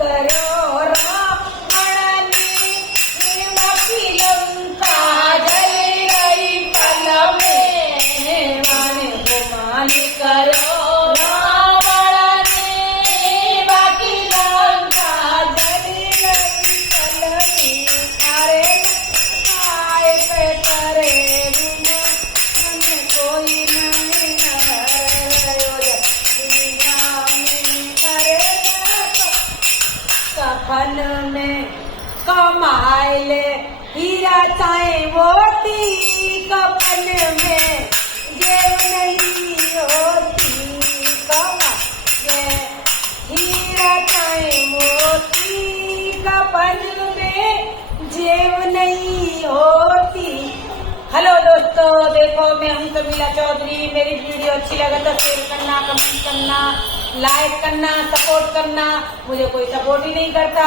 करो रावणनी वकील लंका जल रही पल में वाने गुमानी करो रावणनी वकील लंका जल रही पल में अरे आए पे करे मन कोई नहीं दुनिया में करे सपन में कमाए ले हीरा चाहे मोती कपन में जेब नहीं होती कमाए हीरा चाहे मोती कपन में जेब नहीं होती। हेलो दोस्तों, देखो मैं हूं कमीला चौधरी। मेरी वीडियो अच्छी लगे तो शेयर करना, कमेंट करना, लाइक करना, सपोर्ट करना। मुझे कोई सपोर्ट ही नहीं करता।